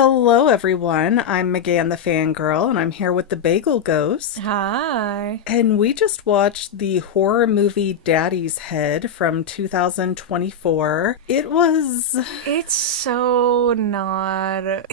Hello, everyone. I'm Megan the Fangirl, and I'm here with the Bagel Ghost. Hi. And we just watched the horror movie Daddy's Head from 2024. It was. It's so not.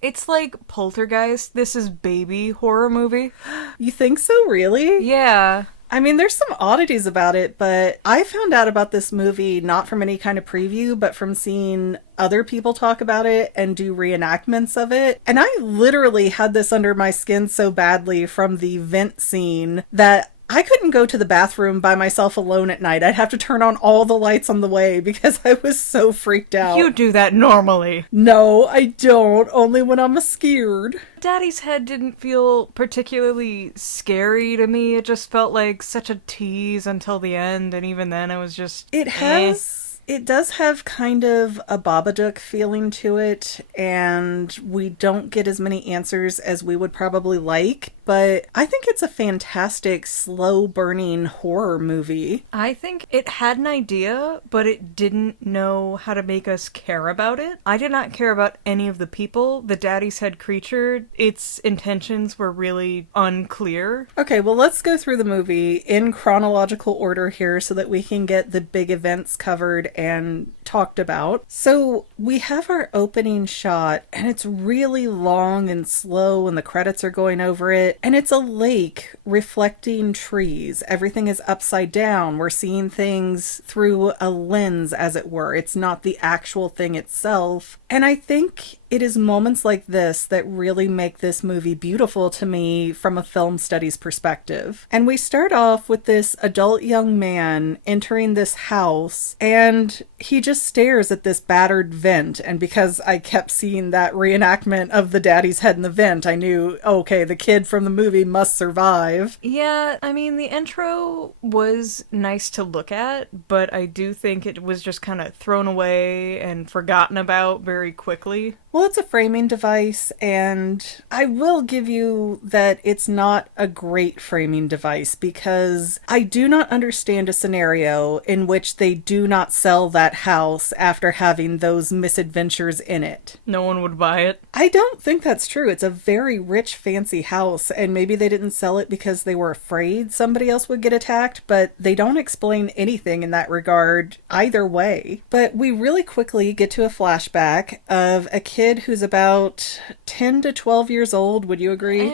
It's like Poltergeist. This is baby horror movie. You think so, really? Yeah. I mean, there's some oddities about it, but I found out about this movie not from any kind of preview, but from seeing other people talk about it and do reenactments of it. And I literally had this under my skin so badly from the vent scene that I couldn't go to the bathroom by myself alone at night. I'd have to turn on all the lights on the way because I was so freaked out. You do that normally. No, I don't. Only when I'm scared. Daddy's Head didn't feel particularly scary to me. It just felt like such a tease until the end, and even then it was just. It does have kind of a Babadook feeling to it, and we don't get as many answers as we would probably like, but I think it's a fantastic, slow-burning horror movie. I think it had an idea, but it didn't know how to make us care about it. I did not care about any of the people. The Daddy's Head creature, its intentions were really unclear. Okay, well, let's go through the movie in chronological order here so that we can get the big events covered and talked about. So we have our opening shot, and it's really long and slow, and the credits are going over it, and it's a lake reflecting trees. Everything is upside down. We're seeing things through a lens, as it were. It's not the actual thing itself. And I think it is moments like this that really make this movie beautiful to me from a film studies perspective. And we start off with this adult young man entering this house, and he just stares at this battered vent. And because I kept seeing that reenactment of the daddy's head in the vent, I knew, okay, the kid from the movie must survive. Yeah, I mean, the intro was nice to look at, but I do think it was just kind of thrown away and forgotten about very quickly. Well, it's a framing device, and I will give you that it's not a great framing device because I do not understand a scenario in which they do not sell that house after having those misadventures in it. No one would buy it. I don't think that's true. It's a very rich, fancy house, and maybe they didn't sell it because they were afraid somebody else would get attacked, but they don't explain anything in that regard either way. But we really quickly get to a flashback of a kid who's about 10 to 12 years old. Would you agree?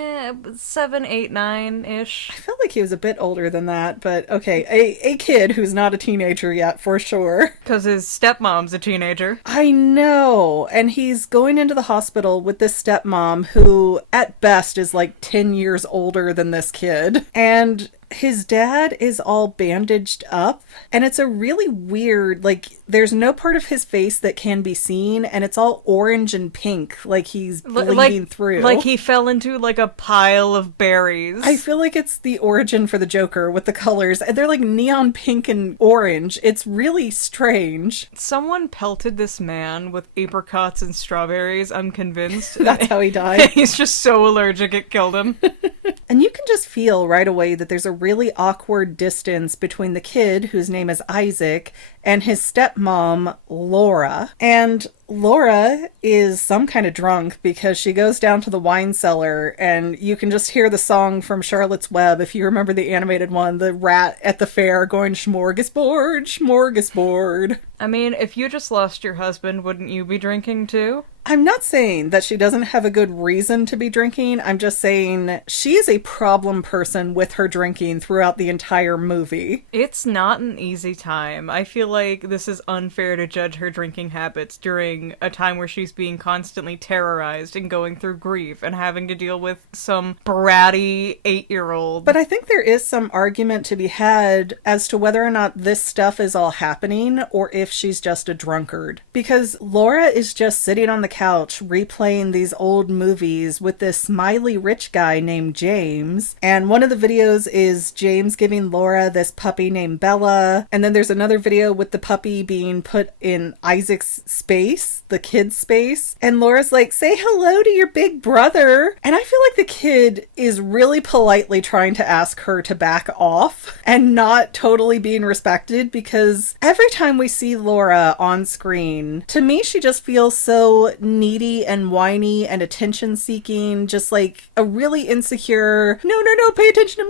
7, 8, 9-ish. I felt like he was a bit older than that, but okay. A kid who's not a teenager yet, for sure. Because his stepmom's a teenager. I know. And he's going into the hospital with this stepmom who, at best, is like 10 years older than this kid. And his dad is all bandaged up, and it's a really weird, like, there's no part of his face that can be seen, and it's all orange and pink, like he's bleeding through. Like he fell into, like, a pile of berries. I feel like it's the origin for the Joker with the colors, and they're like neon pink and orange. It's really strange. Someone pelted this man with apricots and strawberries, I'm convinced. That's how he died. He's just so allergic it killed him. And you can just feel right away that there's a really awkward distance between the kid, whose name is Isaac, and his stepmom, Laura. And Laura is some kind of drunk because she goes down to the wine cellar, and you can just hear the song from Charlotte's Web, if you remember the animated one, the rat at the fair going smorgasbord, smorgasbord. I mean, if you just lost your husband, wouldn't you be drinking too? I'm not saying that she doesn't have a good reason to be drinking. I'm just saying she is a problem person with her drinking throughout the entire movie. It's not an easy time. I feel like this is unfair to judge her drinking habits during a time where she's being constantly terrorized and going through grief and having to deal with some bratty 8-year-old. But I think there is some argument to be had as to whether or not this stuff is all happening or if she's just a drunkard. Because Laura is just sitting on the couch replaying these old movies with this smiley rich guy named James, and one of the videos is James giving Laura this puppy named Bella, and then there's another video with the puppy being put in Isaac's space space, the kid's space. And Laura's like, say hello to your big brother. And I feel like the kid is really politely trying to ask her to back off and not totally being respected, because every time we see Laura on screen, to me, she just feels so needy and whiny and attention seeking, just like a really insecure, no, pay attention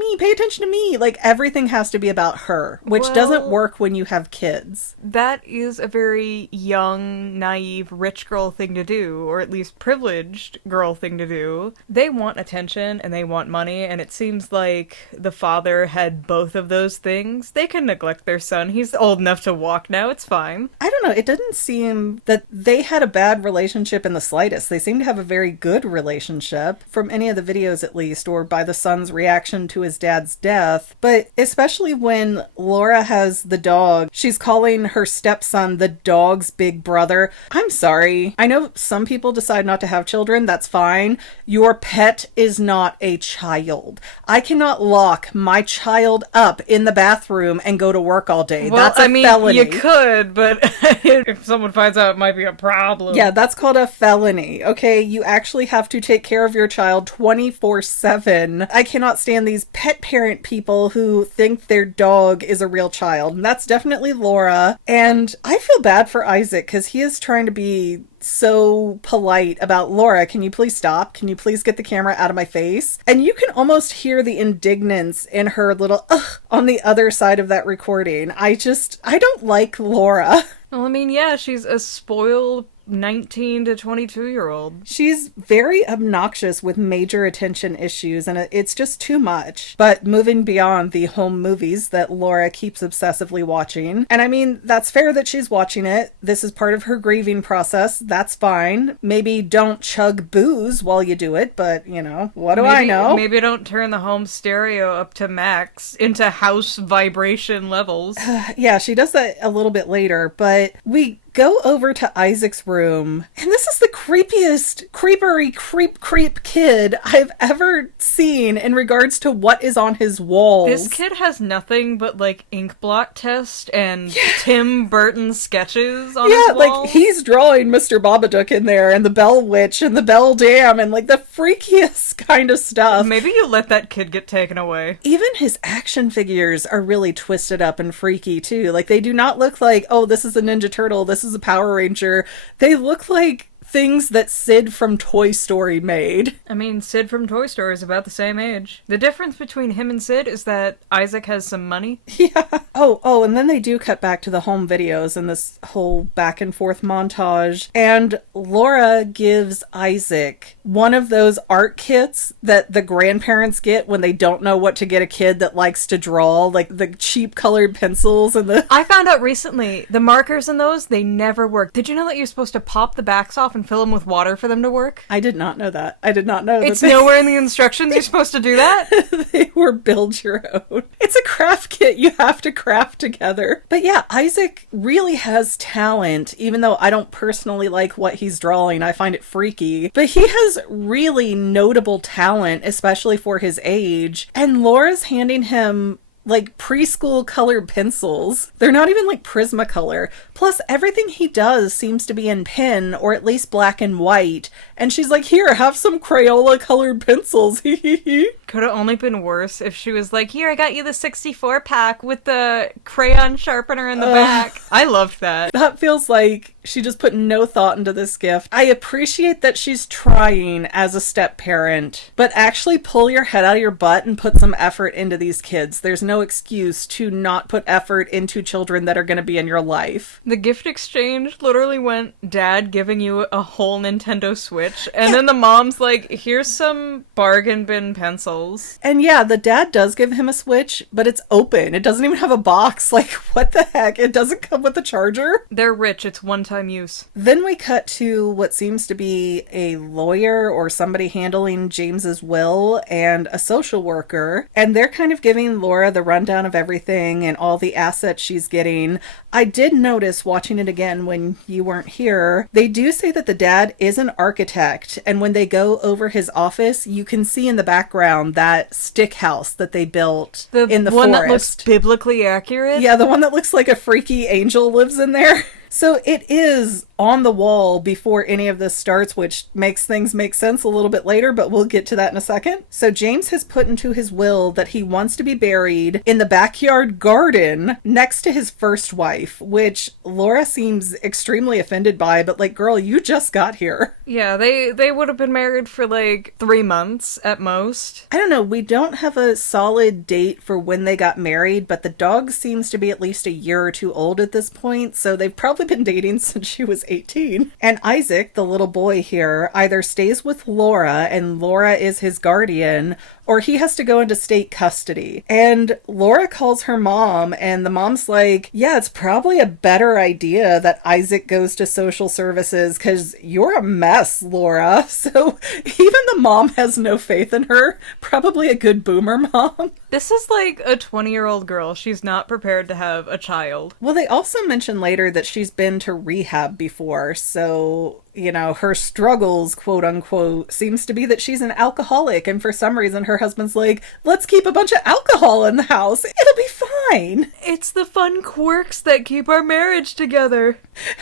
to me. Like everything has to be about her, which doesn't work when you have kids. That is a very young, naive, rich girl thing to do, or at least privileged girl thing to do. They want attention and they want money, and it seems like the father had both of those things. They can neglect their son. He's old enough to walk now. It's fine. I don't know. It didn't seem that they had a bad relationship in the slightest. They seem to have a very good relationship, from any of the videos at least, or by the son's reaction to his dad's death. But especially when Laura has the dog, she's calling her stepson the dog's big brother. I'm sorry. I know some people decide not to have children. That's fine. Your pet is not a child. I cannot lock my child up in the bathroom and go to work all day. Well, that's a felony. You could, but if someone finds out, it might be a problem. Yeah, that's called a felony. Okay, you actually have to take care of your child 24/7. I cannot stand these pet parent people who think their dog is a real child. And that's definitely Laura. And I feel bad for Isaac because he is trying to be so polite about, Laura, can you please stop? Can you please get the camera out of my face? And you can almost hear the indignance in her little ugh on the other side of that recording. I don't like Laura. Well, I mean, yeah, she's a spoiled 19 to 22-year-old. She's very obnoxious with major attention issues, and it's just too much. But moving beyond the home movies that Laura keeps obsessively watching, and I mean, that's fair that she's watching it. This is part of her grieving process. That's fine. Maybe don't chug booze while you do it, but, you know, what do I know? Maybe don't turn the home stereo up to max, into house vibration levels. Yeah, she does that a little bit later, but we go over to Isaac's room, and this is the creepiest creep kid I've ever seen in regards to what is on his walls. This kid has nothing but, like, ink blot test and Tim Burton sketches on his walls. Yeah, like, he's drawing Mr. Babadook in there, and the Bell Witch, and the Bell Dam, and, like, the freakiest kind of stuff. Maybe you let that kid get taken away. Even his action figures are really twisted up and freaky, too. Like, they do not look like, oh, this is a Ninja Turtle, this is a Power Ranger. They look like things that Sid from Toy Story made. I mean, Sid from Toy Story is about the same age. The difference between him and Sid is that Isaac has some money. Yeah. Oh, and then they do cut back to the home videos and this whole back and forth montage. And Laura gives Isaac one of those art kits that the grandparents get when they don't know what to get a kid that likes to draw, like the cheap colored pencils and the... I found out recently, the markers in those, they never work. Did you know that you're supposed to pop the backs off and fill them with water for them to work? I did not know that. I did not know that. It's nowhere in the instructions you're supposed to do that? They were build your own. It's a craft kit you have to craft together. But yeah, Isaac really has talent, even though I don't personally like what he's drawing. I find it freaky. But he has really notable talent, especially for his age. And Laura's handing him like preschool colored pencils. They're not even like Prismacolor. Plus, everything he does seems to be in pen, or at least black and white. And she's like, here, have some Crayola colored pencils. Could have only been worse if she was like, here, I got you the 64 pack with the crayon sharpener in the back. I loved that. That feels like she just put no thought into this gift. I appreciate that she's trying as a step parent, but actually pull your head out of your butt and put some effort into these kids. There's no excuse to not put effort into children that are going to be in your life. The gift exchange literally went, Dad giving you a whole Nintendo Switch, and then the mom's like, here's some bargain bin pencils. And yeah, the dad does give him a Switch, but it's open. It doesn't even have a box. Like, what the heck? It doesn't come with a charger? They're rich. It's one-time use. Then we cut to what seems to be a lawyer or somebody handling James's will and a social worker, and they're kind of giving Laura the rundown of everything and all the assets she's getting. I did notice watching it again when you weren't here, they do say that the dad is an architect, and when they go over his office, you can see in the background that stick house that they built in the one forest. That looks biblically accurate? Yeah, the one that looks like a freaky angel lives in there. So it is on the wall before any of this starts, which makes things make sense a little bit later, but we'll get to that in a second. So James has put into his will that he wants to be buried in the backyard garden next to his first wife, which Laura seems extremely offended by, but like, girl, you just got here. Yeah, they would have been married for like 3 months at most. I don't know, we don't have a solid date for when they got married, but the dog seems to be at least a year or two old at this point, so they've probably been dating since she was 18. And Isaac, the little boy here, either stays with Laura and Laura is his guardian, or he has to go into state custody. And Laura calls her mom, and the mom's like, yeah, it's probably a better idea that Isaac goes to social services because you're a mess, Laura. So even the mom has no faith in her. Probably a good boomer mom. This is like a 20-year-old girl. She's not prepared to have a child. Well, they also mention later that she's been to rehab before, so, you know, her struggles, quote unquote, seems to be that she's an alcoholic, and for some reason her husband's like, let's keep a bunch of alcohol in the house. It'll be fine. It's the fun quirks that keep our marriage together.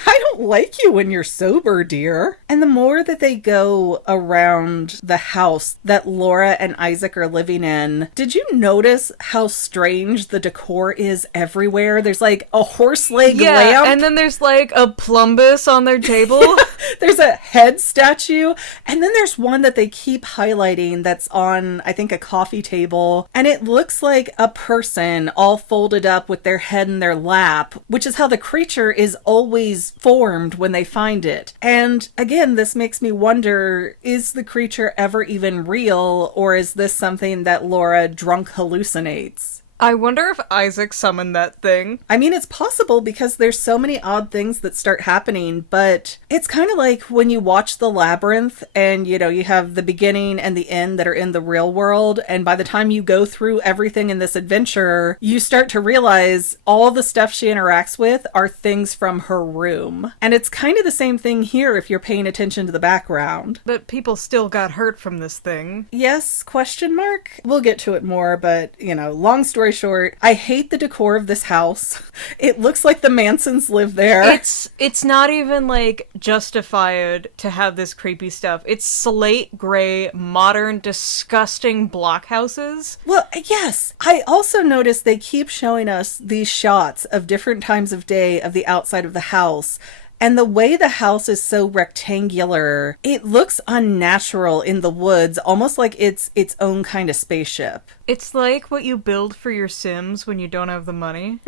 I don't like you when you're sober, dear. And the more that they go around the house that Laura and Isaac are living in, did you notice how strange the decor is everywhere? There's like a horse leg lamp. And then there's like a plumbus on their table. There's a head statue, and then there's one that they keep highlighting that's on, I think, a coffee table, and it looks like a person all folded up with their head in their lap, which is how the creature is always formed when they find it. And again, this makes me wonder, is the creature ever even real, or is this something that Laura drunk hallucinates? I wonder if Isaac summoned that thing. I mean, it's possible because there's so many odd things that start happening, but it's kind of like when you watch The Labyrinth and, you know, you have the beginning and the end that are in the real world, and by the time you go through everything in this adventure, you start to realize all the stuff she interacts with are things from her room. And it's kind of the same thing here if you're paying attention to the background. But people still got hurt from this thing. Yes, question mark? We'll get to it more, but, you know, long story short, I hate the decor of this house. It looks like the Mansons live there. It's not even like justified to have this creepy stuff. It's slate gray, modern, disgusting blockhouses. Well, yes. I also noticed they keep showing us these shots of different times of day of the outside of the house. And the way the house is so rectangular, it looks unnatural in the woods, almost like it's its own kind of spaceship. It's like what you build for your Sims when you don't have the money.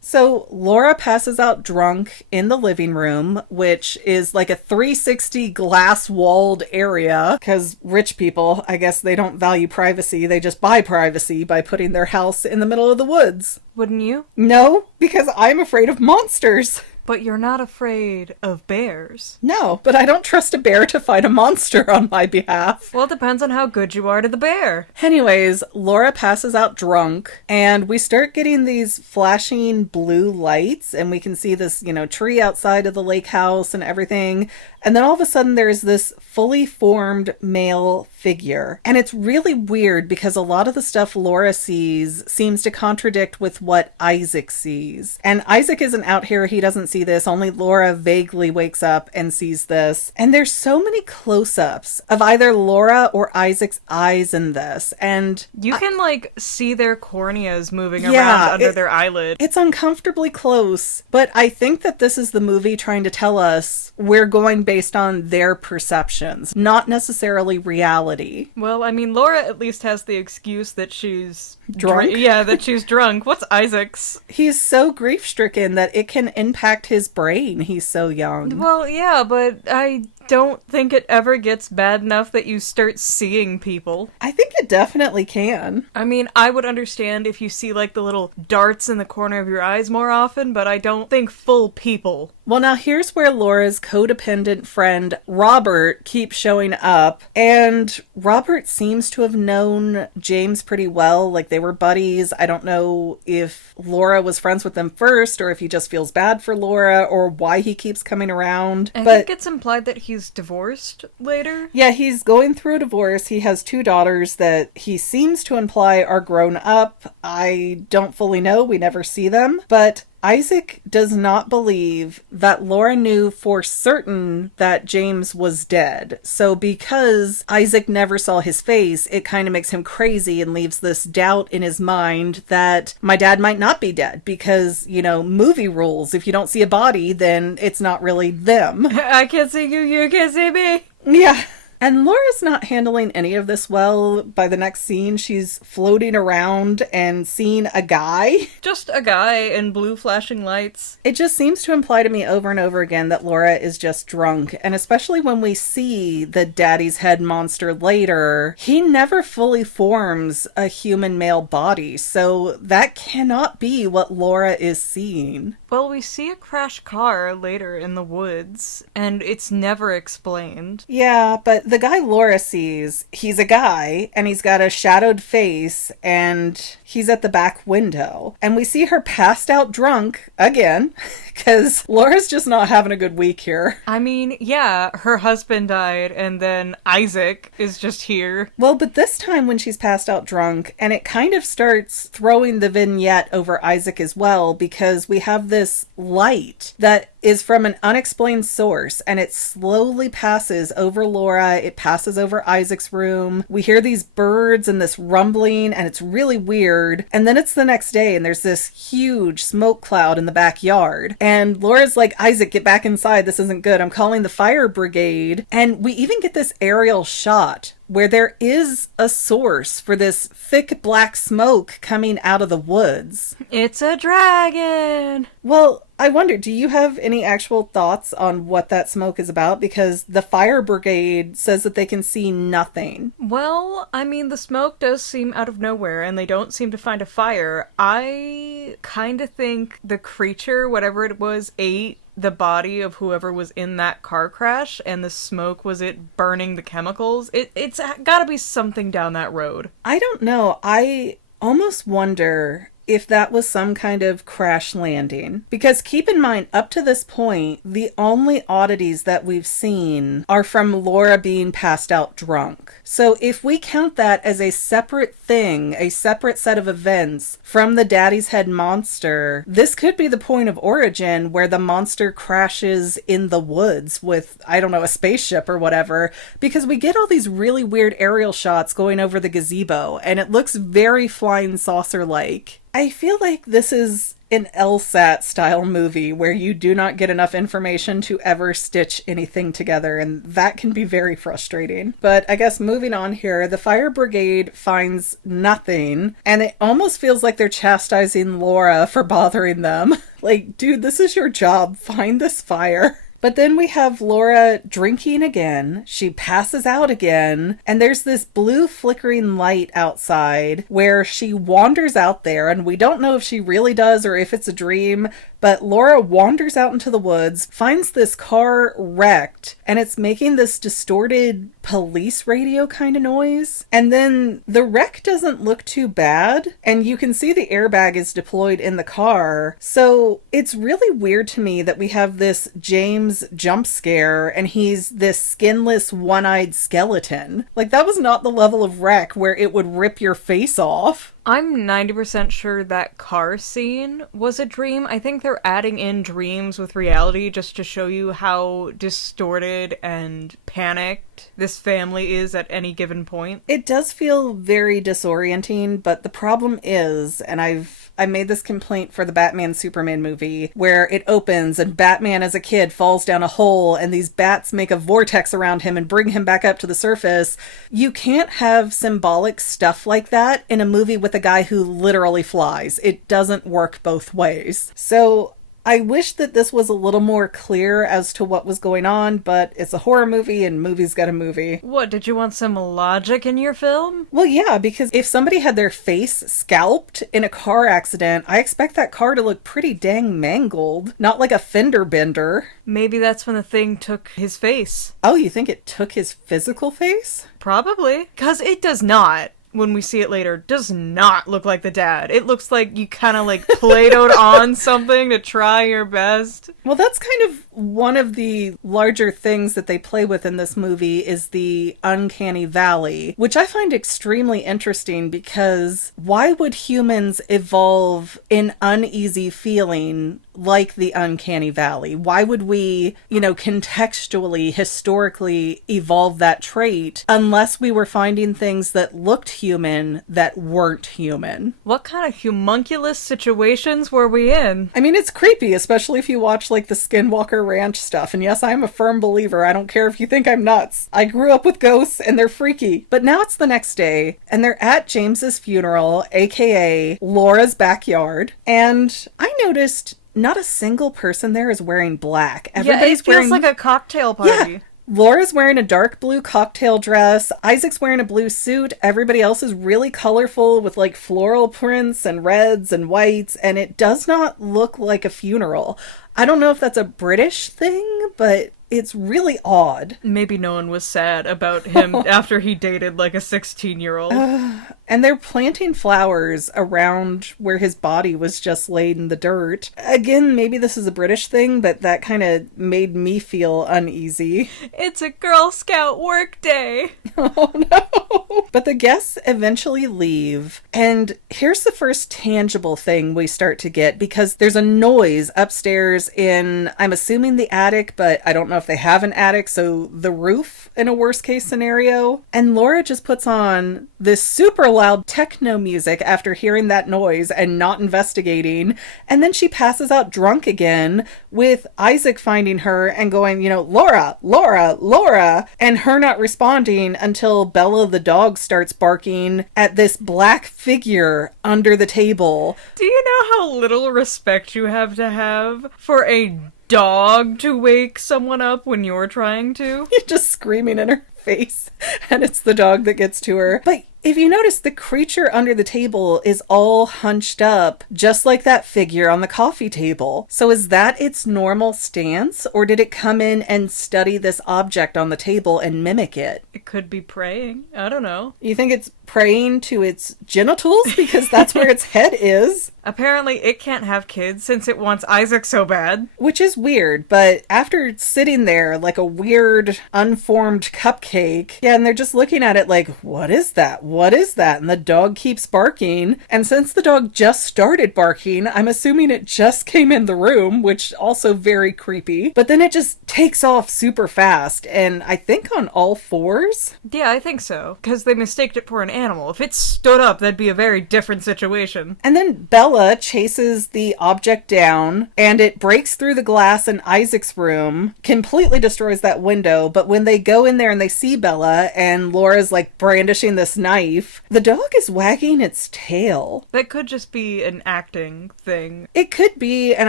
So Laura passes out drunk in the living room, which is like a 360 glass-walled area, because rich people, I guess they don't value privacy. They just buy privacy by putting their house in the middle of the woods. Wouldn't you? No, because I'm afraid of monsters. But you're not afraid of bears. No, but I don't trust a bear to fight a monster on my behalf. Well, it depends on how good you are to the bear. Anyways, Laura passes out drunk, and we start getting these flashing blue lights, and we can see this, you know, tree outside of the lake house and everything. And then all of a sudden there's this fully formed male figure. And it's really weird because a lot of the stuff Laura sees seems to contradict with what Isaac sees. And Isaac isn't out here, he doesn't see this, only Laura vaguely wakes up and sees this. And there's so many close-ups of either Laura or Isaac's eyes in this. And you can like see their corneas moving around under their eyelid. It's uncomfortably close, but I think that this is the movie trying to tell us we're going based on their perceptions, not necessarily reality. Well, I mean, Laura at least has the excuse that she's drunk. That she's drunk. What's Isaac's? He's so grief-stricken that it can impact his brain. He's so young. Well, yeah, but I don't think it ever gets bad enough that you start seeing people. I think it definitely can. I mean, I would understand if you see like the little darts in the corner of your eyes more often, but I don't think full people. Well, now here's where Laura's codependent friend Robert keeps showing up, and Robert seems to have known James pretty well, like they were buddies. I don't know if Laura was friends with them first, or if he just feels bad for Laura, or why he keeps coming around. I think it's implied that he's divorced later. Yeah, he's going through a divorce. He has 2 daughters that he seems to imply are grown up. I don't fully know. We never see them. But Isaac does not believe that Laura knew for certain that James was dead. So because Isaac never saw his face, it kind of makes him crazy and leaves this doubt in his mind that my dad might not be dead because, you know, movie rules. If you don't see a body, then it's not really them. I can't see you, you can't see me. Yeah. And Laura's not handling any of this well. By the next scene, she's floating around and seeing a guy. Just a guy in blue flashing lights. It just seems to imply to me over and over again that Laura is just drunk. And especially when we see the daddy's head monster later, he never fully forms a human male body. So that cannot be what Laura is seeing. Well, we see a crashed car later in the woods, and it's never explained. Yeah, but the guy Laura sees, he's a guy, and he's got a shadowed face, and he's at the back window. And we see her passed out drunk, again, because Laura's just not having a good week here. I mean, yeah, her husband died, and then Isaac is just here. Well, but this time when she's passed out drunk, and it kind of starts throwing the vignette over Isaac as well, because we have this light that is from an unexplained source, and it slowly passes over Laura. It passes over Isaac's room. We hear these birds and this rumbling, and it's really weird. And then it's the next day, and there's this huge smoke cloud in the backyard. And Laura's like, Isaac, get back inside. This isn't good. I'm calling the fire brigade. And we even get this aerial shot where there is a source for this thick black smoke coming out of the woods. It's a dragon! Well, I wonder, do you have any actual thoughts on what that smoke is about? Because the fire brigade says that they can see nothing. Well, I mean, the smoke does seem out of nowhere, and they don't seem to find a fire. I kind of think the creature, whatever it was, ate the body of whoever was in that car crash, and the smoke was it burning the chemicals. It's gotta be something down that road. I don't know. I almost wonder if that was some kind of crash landing. Because keep in mind, up to this point, the only oddities that we've seen are from Laura being passed out drunk. So if we count that as a separate thing, a separate set of events from the Daddy's Head monster, this could be the point of origin where the monster crashes in the woods with, I don't know, a spaceship or whatever, because we get all these really weird aerial shots going over the gazebo, and it looks very flying saucer-like. I feel like this is an LSAT style movie where you do not get enough information to ever stitch anything together, and that can be very frustrating. But I guess moving on here, the fire brigade finds nothing, and it almost feels like they're chastising Laura for bothering them. Like, dude, this is your job. Find this fire. But then we have Laura drinking again. She passes out again. And there's this blue flickering light outside where she wanders out there. And we don't know if she really does or if it's a dream. But Laura wanders out into the woods, finds this car wrecked, and it's making this distorted police radio kind of noise. And then the wreck doesn't look too bad, and you can see the airbag is deployed in the car. So it's really weird to me that we have this James jump scare, and he's this skinless, one-eyed skeleton. Like, that was not the level of wreck where it would rip your face off. I'm 90% sure that car scene was a dream. I think they're adding in dreams with reality just to show you how distorted and panicked this family is at any given point. It does feel very disorienting, but the problem is, and I made this complaint for the Batman Superman movie, where it opens and Batman as a kid falls down a hole and these bats make a vortex around him and bring him back up to the surface. You can't have symbolic stuff like that in a movie with a guy who literally flies. It doesn't work both ways. So I wish that this was a little more clear as to what was going on, but it's a horror movie and movies got a movie. What, did you want some logic in your film? Well, yeah, because if somebody had their face scalped in a car accident, I expect that car to look pretty dang mangled, not like a fender bender. Maybe that's when the thing took his face. Oh, you think it took his physical face? Probably. 'Cause it does not. when we see it later, does not look like the dad. It looks like you kind of like Play-Doh'd on something to try your best. Well, that's kind of one of the larger things that they play with in this movie is the uncanny valley, which I find extremely interesting because why would humans evolve an uneasy feeling like the uncanny valley? Why would we, contextually, historically evolve that trait unless we were finding things that looked human that weren't human? What kind of homunculus situations were we in? I mean, it's creepy, especially if you watch like the Skinwalker Ranch stuff. And yes, I'm a firm believer. I don't care if you think I'm nuts. I grew up with ghosts and they're freaky. But now it's the next day and they're at James's funeral, aka Laura's backyard. And I noticed not a single person there is wearing black. Everybody's it feels like a cocktail party. Yeah. Laura's wearing a dark blue cocktail dress. Isaac's wearing a blue suit. Everybody else is really colorful with like floral prints and reds and whites. And it does not look like a funeral. I don't know if that's a British thing, but it's really odd. Maybe no one was sad about him after he dated like a 16-year-old. And they're planting flowers around where his body was just laid in the dirt. Again, maybe this is a British thing, but that kind of made me feel uneasy. It's a Girl Scout work day. Oh no. But the guests eventually leave. And here's the first tangible thing we start to get, because there's a noise upstairs in, I'm assuming the attic, but I don't know if they have an attic, so the roof in a worst case scenario. And Laura just puts on this super loud techno music after hearing that noise and not investigating. And then she passes out drunk again with Isaac finding her and going, Laura, Laura, Laura, and her not responding until Bella the dog starts barking at this black figure under the table. Do you know how little respect you have to have for a dog to wake someone up when you're trying to? You're just screaming in her face, and it's the dog that gets to her. But if you notice, the creature under the table is all hunched up, just like that figure on the coffee table. So is that its normal stance, or did it come in and study this object on the table and mimic it? It could be praying. I don't know. You think it's praying to its genitals because that's where its head is? Apparently it can't have kids since it wants Isaac so bad. Which is weird, but after sitting there like a weird unformed cupcake, and they're just looking at it like, what is that? What is that? And the dog keeps barking. And since the dog just started barking, I'm assuming it just came in the room, which also very creepy. But then it just takes off super fast, and I think on all fours? Yeah, I think so. Because they mistaked it for an animal. If it stood up, that'd be a very different situation. And then Bella chases the object down, and it breaks through the glass in Isaac's room, completely destroys that window. But when they go in there and they see Bella, and Laura's like brandishing this knife, the dog is wagging its tail. That could just be an acting thing. It could be, and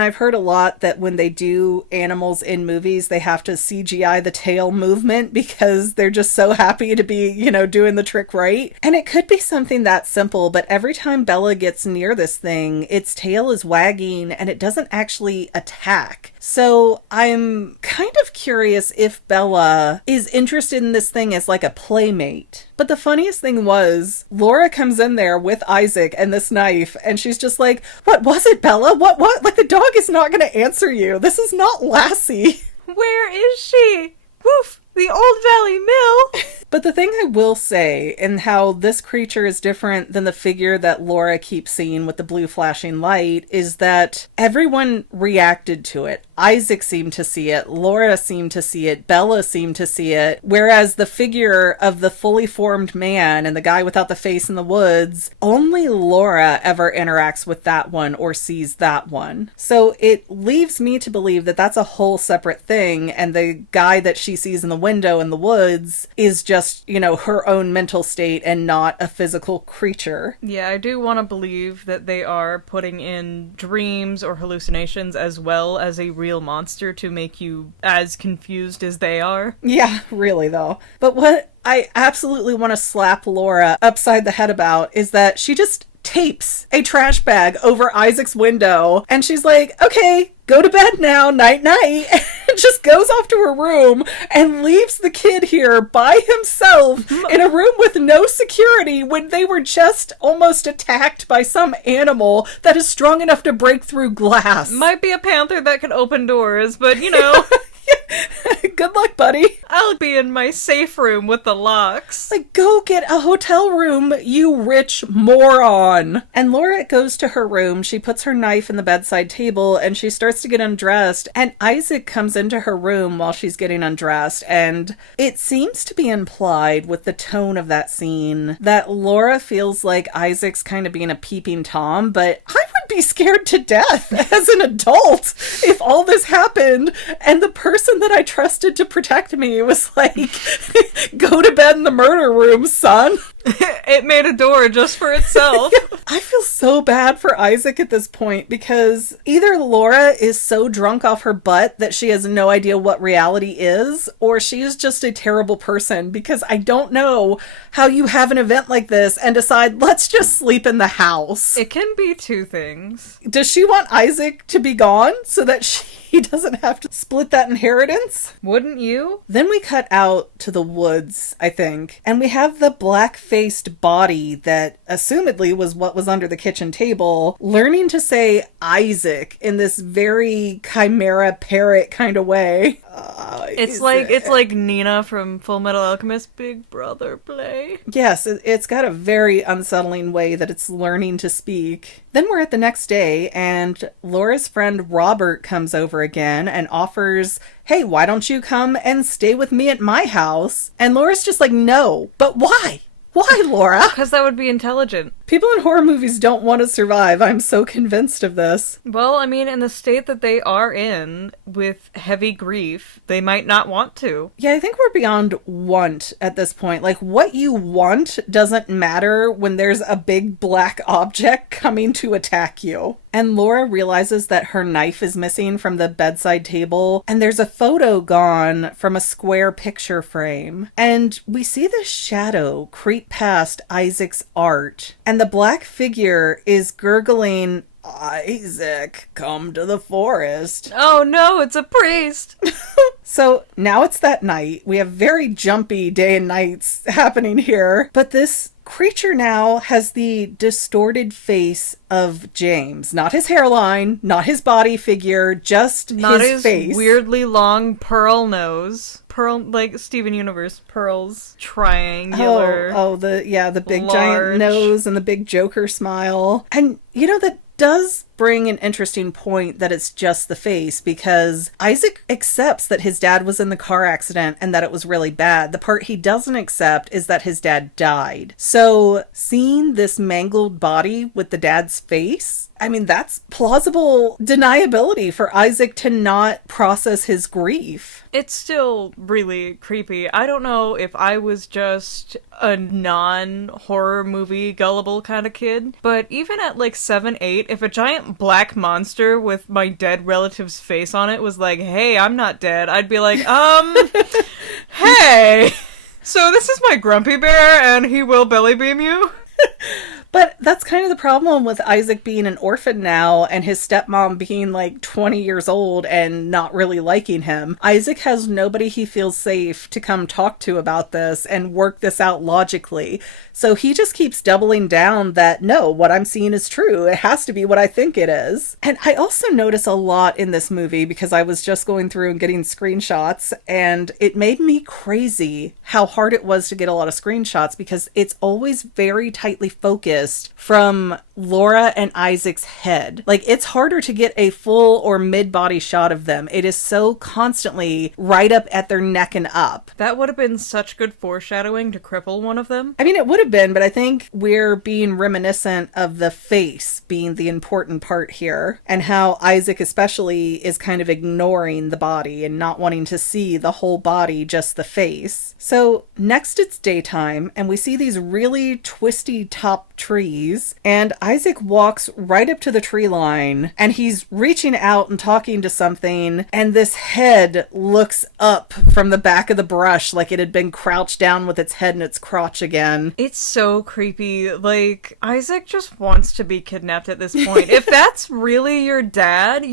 I've heard a lot that when they do animals in movies, they have to CGI the tail movement because they're just so happy to be, doing the trick right. And it could be something that simple, but every time Bella gets near this thing, its tail is wagging and it doesn't actually attack. So I'm kind of curious if Bella is interested in this thing as like a playmate. But the funniest thing was, Laura comes in there with Isaac and this knife, and she's just like, what was it, Bella? What? Like, the dog is not going to answer you. This is not Lassie. Where is she? Woof! The Old Valley Mill! But the thing I will say, and how this creature is different than the figure that Laura keeps seeing with the blue flashing light, is that everyone reacted to it. Isaac seemed to see it, Laura seemed to see it, Bella seemed to see it, whereas the figure of the fully formed man and the guy without the face in the woods, only Laura ever interacts with that one or sees that one. So it leaves me to believe that that's a whole separate thing, and the guy that she sees in the window in the woods is just, her own mental state and not a physical creature. Yeah, I do want to believe that they are putting in dreams or hallucinations as well as a real monster to make you as confused as they are. Yeah, really though. But what I absolutely want to slap Laura upside the head about is that she just tapes a trash bag over Isaac's window, and she's like, okay, go to bed now, night night. And just goes off to her room and leaves the kid here by himself in a room with no security when they were just almost attacked by some animal that is strong enough to break through glass. Might be a panther that can open doors, but you know. Good luck, buddy. I'll be in my safe room with the locks. Like, go get a hotel room, you rich moron. And Laura goes to her room. She puts her knife in the bedside table and she starts to get undressed. And Isaac comes into her room while she's getting undressed. And it seems to be implied with the tone of that scene that Laura feels like Isaac's kind of being a peeping Tom, but I would be scared to death as an adult if all this happened and the person that I trusted to protect me was like, go to bed in the murder room, son. It made a door just for itself. I feel so bad for Isaac at this point because either Laura is so drunk off her butt that she has no idea what reality is, or she is just a terrible person, because I don't know how you have an event like this and decide, let's just sleep in the house. It can be two things. Does she want Isaac to be gone so that he doesn't have to split that inheritance? Wouldn't you? Then we cut out to the woods, I think, and we have the black-faced body that assumedly was what was under the kitchen table learning to say Isaac in this very chimera parrot kind of way. It's like Nina from Full Metal Alchemist Big Brother play. Yes, it's got a very unsettling way that it's learning to speak. Then we're at the next day, and Laura's friend Robert comes over again and offers, hey, why don't you come and stay with me at my house? And Laura's just like, no, but why? Why, Laura? Because that would be intelligent. People in horror movies don't want to survive. I'm so convinced of this. Well, I mean, in the state that they are in, with heavy grief, they might not want to. Yeah, I think we're beyond want at this point. Like, what you want doesn't matter when there's a big black object coming to attack you. And Laura realizes that her knife is missing from the bedside table, and there's a photo gone from a square picture frame. And we see this shadow creep past Isaac's art, and the black figure is gurgling, Isaac, come to the forest. Oh no, it's a priest! So now it's that night. We have very jumpy day and nights happening here, but this creature now has the distorted face of James. Not his hairline, not his body figure, just not his face. Weirdly long pearl nose. Pearl, like Steven Universe pearls. Triangular. The big large giant nose and the big Joker smile. And, you know, that does bring an interesting point that it's just the face, because Isaac accepts that his dad was in the car accident and that it was really bad. The part he doesn't accept is that his dad died. So seeing this mangled body with the dad's face, I mean, that's plausible deniability for Isaac to not process his grief. It's still really creepy. I don't know if I was just a non-horror movie gullible kind of kid, but even at like 7, 8, if a giant black monster with my dead relative's face on it was like, hey, I'm not dead, I'd be like, hey, so this is my grumpy bear and he will belly beam you? But that's kind of the problem with Isaac being an orphan now and his stepmom being like 20 years old and not really liking him. Isaac has nobody he feels safe to come talk to about this and work this out logically. So he just keeps doubling down that, no, what I'm seeing is true. It has to be what I think it is. And I also notice a lot in this movie because I was just going through and getting screenshots, and it made me crazy how hard it was to get a lot of screenshots because it's always very tightly focused from Laura and Isaac's head. Like, it's harder to get a full or mid-body shot of them. It is so constantly right up at their neck and up. That would have been such good foreshadowing to cripple one of them. I mean, it would have been, but I think we're being reminiscent of the face being the important part here, and how Isaac especially is kind of ignoring the body and not wanting to see the whole body, just the face. So next it's daytime, and we see these really twisty top trees trees, and Isaac walks right up to the tree line, and he's reaching out and talking to something, and this head looks up from the back of the brush like it had been crouched down with its head in its crotch again. It's so creepy. Like, Isaac just wants to be kidnapped at this point. If that's really your dad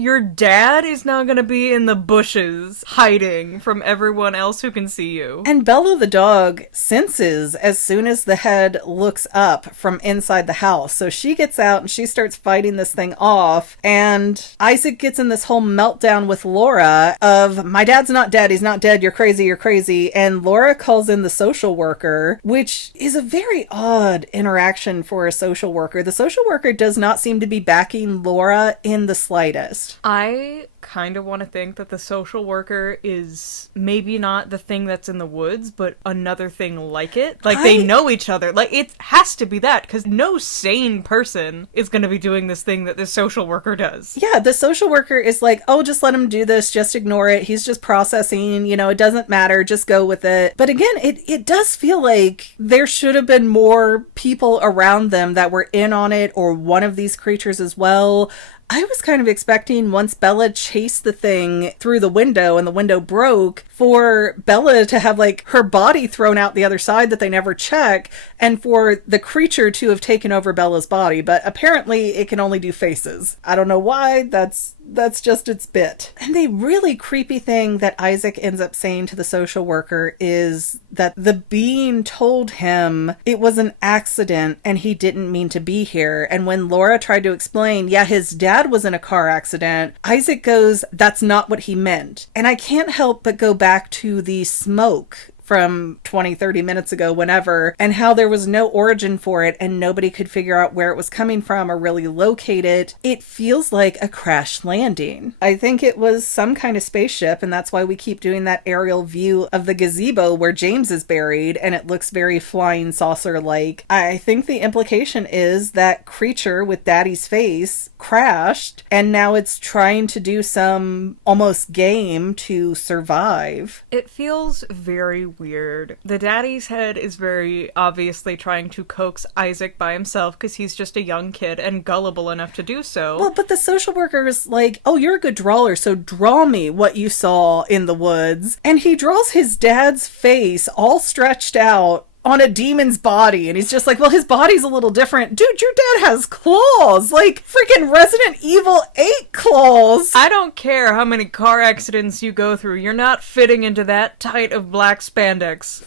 is now gonna be in the bushes hiding from everyone else who can see you. And Bella the dog senses as soon as the head looks up from inside the house. So she gets out and she starts fighting this thing off. And Isaac gets in this whole meltdown with Laura of, my dad's not dead, he's not dead, you're crazy, you're crazy. And Laura calls in the social worker, which is a very odd interaction for a social worker. The social worker does not seem to be backing Laura in the slightest. I kind of want to think that the social worker is maybe not the thing that's in the woods, but another thing like it. Like, they know each other. Like, it has to be that, because no sane person is going to be doing this thing that this social worker does. Yeah, the social worker is like, oh, just let him do this, just ignore it. He's just processing, you know, it doesn't matter, just go with it. But again, it does feel like there should have been more people around them that were in on it, or one of these creatures as well. I was kind of expecting, once Bella chased the thing through the window and the window broke, for Bella to have, like, her body thrown out the other side that they never check, and for the creature to have taken over Bella's body. But apparently it can only do faces. I don't know why, that's just its bit. And the really creepy thing that Isaac ends up saying to the social worker is that the being told him it was an accident and he didn't mean to be here. And when Laura tried to explain, yeah, his dad was in a car accident, Isaac goes, that's not what he meant. And I can't help but go back to the smoke from 20-30 minutes ago, whenever, and how there was no origin for it and nobody could figure out where it was coming from or really locate it. It feels like a crash landing. I think it was some kind of spaceship, and that's why we keep doing that aerial view of the gazebo where James is buried, and it looks very flying saucer-like. I think the implication is that creature with Daddy's face crashed, and now it's trying to do some almost game to survive. It feels very weird. The daddy's head is very obviously trying to coax Isaac by himself because he's just a young kid and gullible enough to do so. Well, but the social worker is like, oh, you're a good drawer, so draw me what you saw in the woods. And he draws his dad's face all stretched out on a demon's body, and he's just like, well, his body's a little different. Dude, your dad has claws, like freaking Resident Evil 8 claws. I don't care how many car accidents you go through, you're not fitting into that tight of black spandex.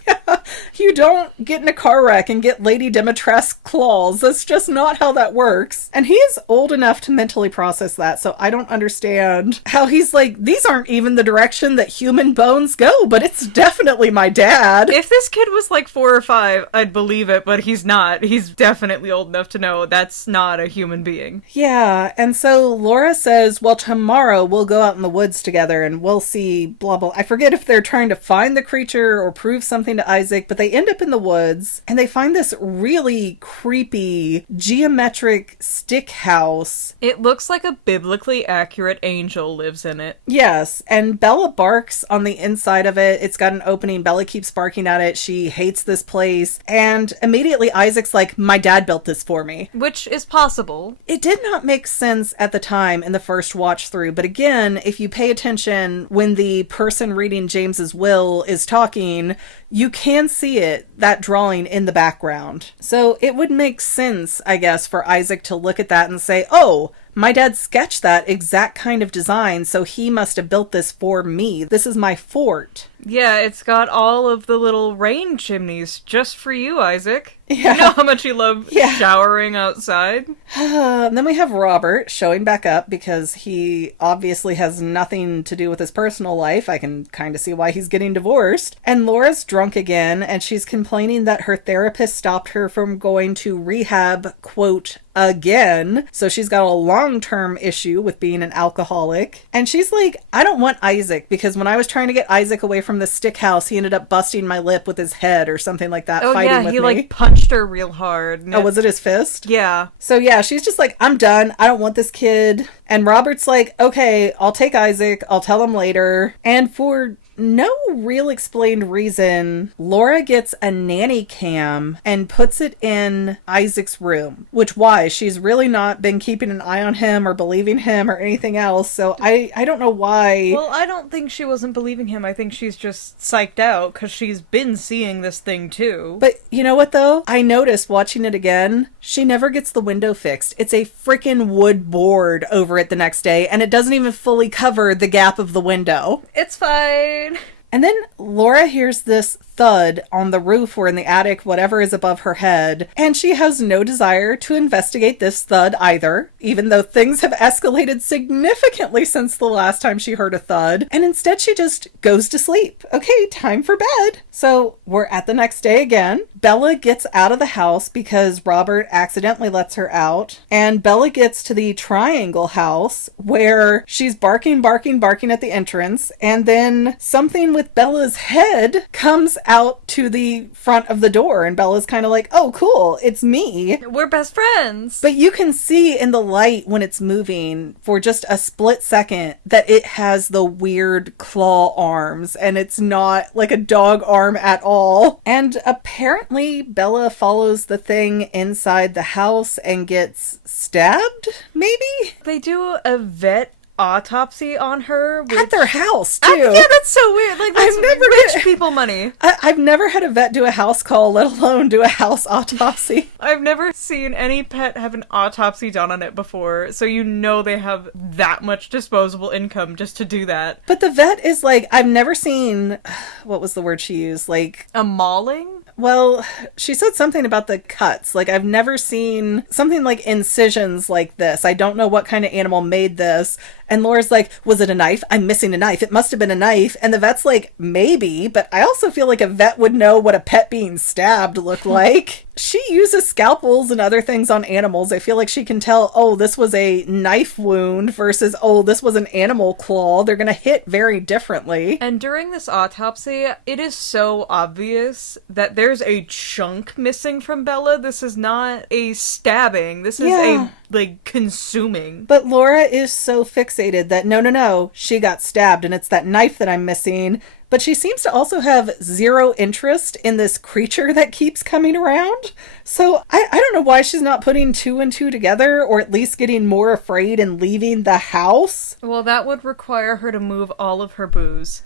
You don't get in a car wreck and get Lady Dimitrescu claws. That's just not how that works. And he is old enough to mentally process that, so I don't understand how he's like, these aren't even the direction that human bones go, but it's definitely my dad. If this kid was like 4 or 5, I'd believe it, but he's not. He's definitely old enough to know that's not a human being. Yeah, and so Laura says, well, tomorrow we'll go out in the woods together and we'll see blah, blah. I forget if they're trying to find the creature or prove something to Isaac, but they end up in the woods and they find this really creepy geometric stick house. It looks like a biblically accurate angel lives in it. Yes, and Bella barks on the inside of it. It's got an opening. Bella keeps barking at it. She hates this place. And immediately Isaac's like, my dad built this for me. Which is possible. It did not make sense at the time in the first watch through, but again, if you pay attention when the person reading James's will is talking, you can see it, that drawing in the background. So it would make sense, I guess, for Isaac to look at that and say, oh, my dad sketched that exact kind of design, so he must have built this for me. This is my fort. Yeah, it's got all of the little rain chimneys just for you, Isaac. Yeah. You know how much you love showering outside? Then we have Robert showing back up because he obviously has nothing to do with his personal life. I can kind of see why he's getting divorced. And Laura's drunk again, and she's complaining that her therapist stopped her from going to rehab, quote, again. So she's got a long-term issue with being an alcoholic. And she's like, I don't want Isaac, because when I was trying to get Isaac away from the stick house, he ended up busting my lip with his head or something like that, fighting with me. Oh yeah, he like punched her real hard. Oh, was it his fist? Yeah. So yeah, she's just like, I'm done. I don't want this kid. And Robert's like, okay, I'll take Isaac. I'll tell him later. And for no real explained reason, Laura gets a nanny cam and puts it in Isaac's room. Which, why? She's really not been keeping an eye on him or believing him or anything else, so I don't know why. Well, I don't think she wasn't believing him. I think she's just psyched out because she's been seeing this thing too. But you know what, though? I noticed watching it again, she never gets the window fixed. It's a freaking wood board over it the next day, and it doesn't even fully cover the gap of the window. It's fine. And then Laura hears this thud on the roof or in the attic, whatever is above her head, and she has no desire to investigate this thud either, even though things have escalated significantly since the last time she heard a thud, and instead she just goes to sleep. Okay, time for bed. So we're at the next day again. Bella gets out of the house because Robert accidentally lets her out, and Bella gets to the triangle house where she's barking at the entrance, and then something with Bella's head comes out to the front of the door, and Bella's kind of like, oh cool, it's me. We're best friends. But you can see in the light when it's moving for just a split second that it has the weird claw arms, and it's not like a dog arm at all. And apparently Bella follows the thing inside the house and gets stabbed, maybe? They do a vet autopsy on her at their house too. Yeah, that's so weird. Like, that's rich people money. I've never had a vet do a house call, let alone do a house autopsy. I've never seen any pet have an autopsy done on it before, so you know they have that much disposable income just to do that. But the vet is like, I've never seen, what was the word she used? Like a mauling? Well, she said something about the cuts. Like, I've never seen something like incisions like this. I don't know what kind of animal made this. And Laura's like, was it a knife? I'm missing a knife. It must have been a knife. And the vet's like, maybe. But I also feel like a vet would know what a pet being stabbed looked like. She uses scalpels and other things on animals. I feel like she can tell, oh, this was a knife wound versus, oh, this was an animal claw. They're going to hit very differently. And during this autopsy, it is so obvious that there's a chunk missing from Bella. This is not a stabbing. This is a, like, consuming. But Laura is so fixated that no, she got stabbed and it's that knife that I'm missing. But she seems to also have zero interest in this creature that keeps coming around. So I don't know why she's not putting two and two together, or at least getting more afraid and leaving the house. Well, that would require her to move all of her booze.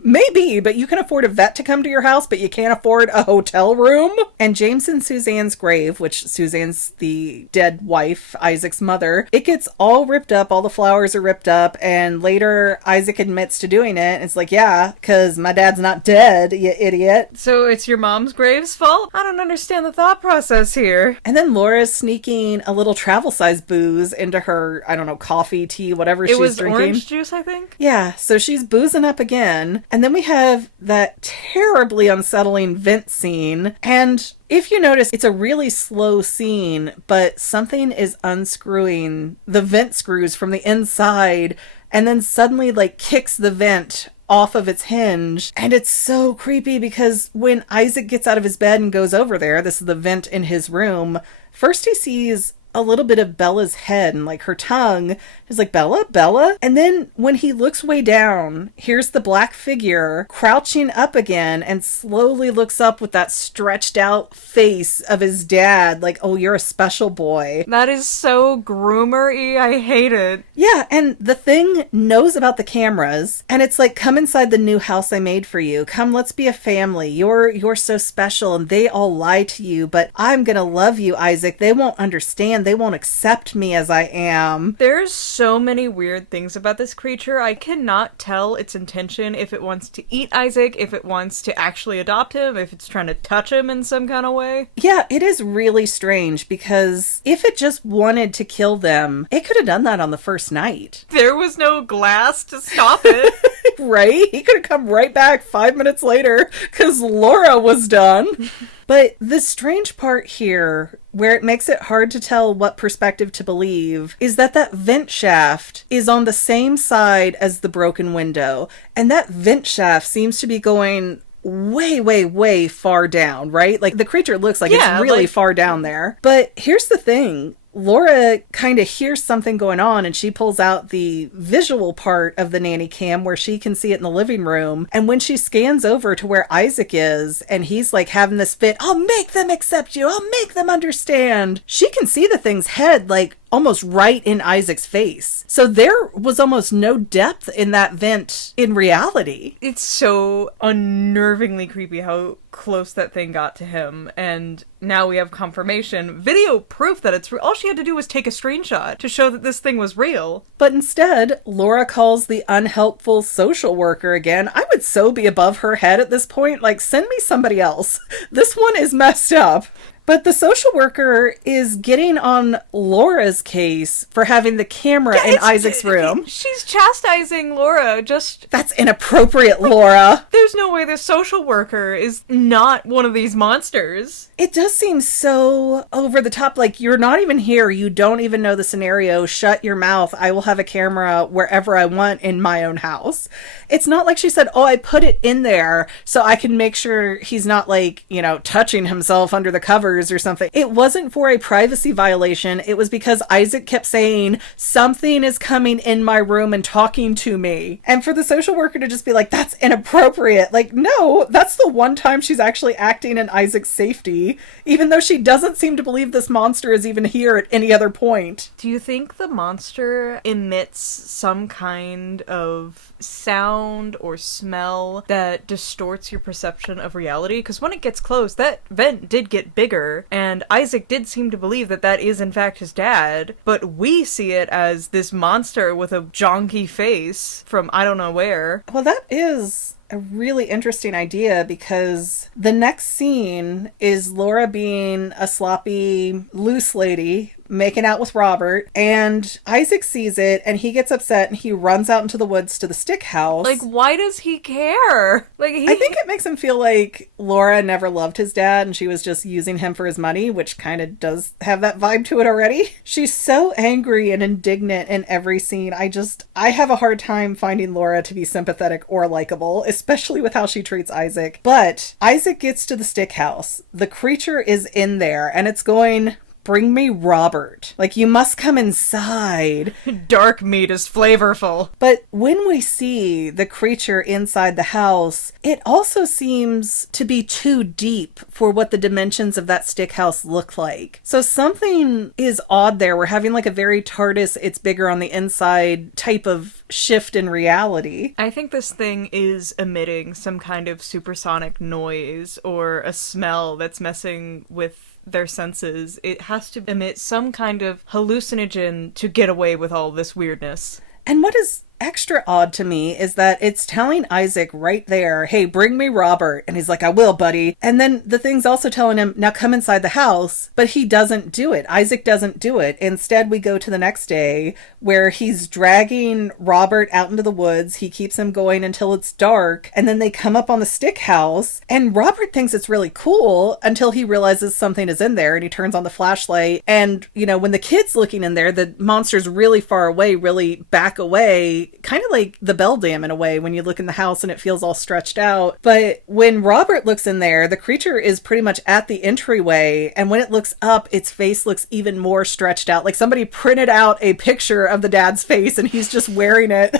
Maybe, but you can afford a vet to come to your house, but you can't afford a hotel room. And James and Suzanne's grave, which Suzanne's the dead wife, Isaac's mother, it gets all ripped up, all the flowers are ripped up, and later Isaac admits to doing it. And it's like, yeah, because my dad's not dead, you idiot. So it's your mom's grave's fault? I don't understand the thought process here. And then Laura's sneaking a little travel-sized booze into her, I don't know, coffee, tea, whatever she's drinking. It was orange juice, I think? Yeah, so she's boozing up again. And then we have that terribly unsettling vent scene. And if you notice, it's a really slow scene, but something is unscrewing the vent screws from the inside and then suddenly, like, kicks the vent off of its hinge. And it's so creepy because when Isaac gets out of his bed and goes over there, this is the vent in his room, first he sees a little bit of Bella's head and like her tongue. He's like, Bella? And then when he looks way down, here's the black figure crouching up again and slowly looks up with that stretched out face of his dad. Like, oh, you're a special boy. That is so groomer-y. I hate it. Yeah, and the thing knows about the cameras, and it's like, come inside the new house I made for you. Come, let's be a family. You're so special, and they all lie to you, but I'm gonna love you, Isaac. They won't understand. They won't accept me as I am. There's so many weird things about this creature. I cannot tell its intention, if it wants to eat Isaac, if it wants to actually adopt him, if it's trying to touch him in some kind of way. Yeah, it is really strange because if it just wanted to kill them, it could have done that on the first night. There was no glass to stop it. Right? He could have come right back 5 minutes later because Laura was done. But the strange part here, where it makes it hard to tell what perspective to believe, is that vent shaft is on the same side as the broken window. And that vent shaft seems to be going way far down, right? Like, the creature looks like it's really far down there. But here's the thing. Laura kind of hears something going on and she pulls out the visual part of the nanny cam where she can see it in the living room. And when she scans over to where Isaac is and he's like having this fit, I'll make them accept you, I'll make them understand, she can see the thing's head like almost right in Isaac's face. So there was almost no depth in that vent in reality. It's so unnervingly creepy how close that thing got to him, and now we have confirmation, video proof that it's real. All she had to do was take a screenshot to show that this thing was real. But instead, Laura calls the unhelpful social worker again. I would so be above her head at this point. Like, send me somebody else. This one is messed up. But the social worker is getting on Laura's case for having the camera in Isaac's room. She's chastising Laura, That's inappropriate, Laura. There's no way the social worker is not one of these monsters. It does seem so over the top, like you're not even here, you don't even know the scenario, shut your mouth, I will have a camera wherever I want in my own house. It's not like she said, oh, I put it in there so I can make sure he's not like, touching himself under the covers or something. It wasn't for a privacy violation. It was because Isaac kept saying, something is coming in my room and talking to me. And for the social worker to just be like, that's inappropriate. Like, no, that's the one time she's actually acting in Isaac's safety, even though she doesn't seem to believe this monster is even here at any other point. Do you think the monster emits some kind of sound or smell that distorts your perception of reality? Because when it gets close, that vent did get bigger, and Isaac did seem to believe that that is in fact his dad, but we see it as this monster with a jonky face from I don't know where. Well, that is a really interesting idea, because the next scene is Laura being a sloppy, loose lady making out with Robert, and Isaac sees it and he gets upset and he runs out into the woods to the stick house. Like, why does he care? I think it makes him feel like Laura never loved his dad and she was just using him for his money, which kind of does have that vibe to it already. She's so angry and indignant in every scene. I have a hard time finding Laura to be sympathetic or likable, especially with how she treats Isaac. But Isaac gets to the stick house. The creature is in there and it's going, bring me Robert. Like, you must come inside. Dark meat is flavorful. But when we see the creature inside the house, it also seems to be too deep for what the dimensions of that stick house look like. So something is odd there. We're having like a very TARDIS, it's bigger on the inside type of shift in reality. I think this thing is emitting some kind of supersonic noise or a smell that's messing with their senses. It has to emit some kind of hallucinogen to get away with all this weirdness. And what is extra odd to me is that it's telling Isaac right there, hey, bring me Robert. And he's like, I will, buddy. And then the thing's also telling him, now come inside the house. But he doesn't do it. Isaac doesn't do it. Instead, we go to the next day where he's dragging Robert out into the woods. He keeps him going until it's dark. And then they come up on the stick house. And Robert thinks it's really cool until he realizes something is in there. And he turns on the flashlight. And, when the kid's looking in there, the monster's really far away, really back away. Kind of like the Bell Dam in a way when you look in the house and it feels all stretched out. But when Robert looks in there, the creature is pretty much at the entryway. And when it looks up, its face looks even more stretched out. Like somebody printed out a picture of the dad's face and he's just wearing it.